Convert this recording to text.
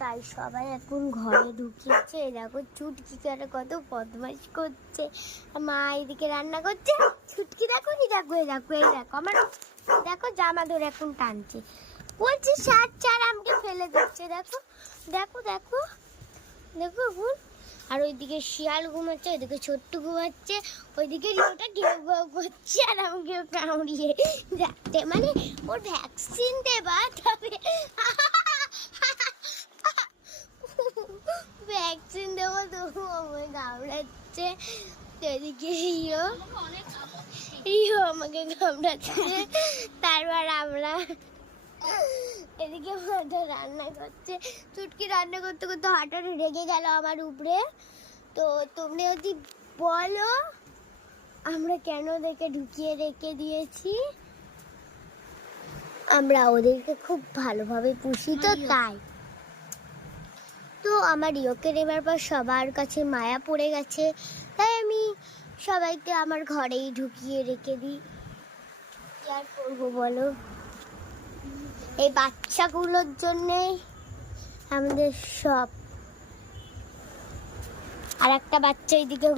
তাই সবাই এখন ঘরে ঢুকিয়েছে। দেখো চুটকি করে কত বদমাইশ করছে। মা এদিকে রান্না করছে, চুটকি দেখো এই দেখো এই দেখো এই দেখো আমার দেখো জামা ধরে এখন টানছে, বলছে শার্ট ছাড়, আমাকে ফেলে দিচ্ছে। দেখো দেখো দেখো দেখো এখন। আর ওইদিকে শিয়াল ঘুমাচ্ছে, ওইদিকে ছোট্ট ঘুমাচ্ছে, ওইদিকে ওটা ঘেউ ঘেউ করছে আর আমাকে কামড়িয়ে যাচ্ছে, মানে ওর ভ্যাকসিন দেবা তবে ভ্যাকসিন দেবো তবু আমাকে কামড়াচ্ছে। এদিকে রিও আমাকে কামড়াচ্ছে। তারপর আমরা এদিকে মাথা রান্না করছে, চুটকি রান্না করতে করতে হঠাৎ রেগে গেল আমার উপরে। তো তুমি যদি বলো আমরা কেন ওদেরকে ঢুকিয়ে রেখে দিয়েছি, আমরা ওদেরকে খুব ভালোভাবে পুষি তো তাই। তো আমার রিওকে নেবার পর সবার কাছে মায়া পড়ে গেছে, তাই আমি সবাইকে আমার ঘরেই ঢুকিয়ে রেখে দিই। কি আর করবো বলো, এই বাচ্চাগুলোর জন্যেই আমাদের সব। আর একটা বাচ্চা এইদিকে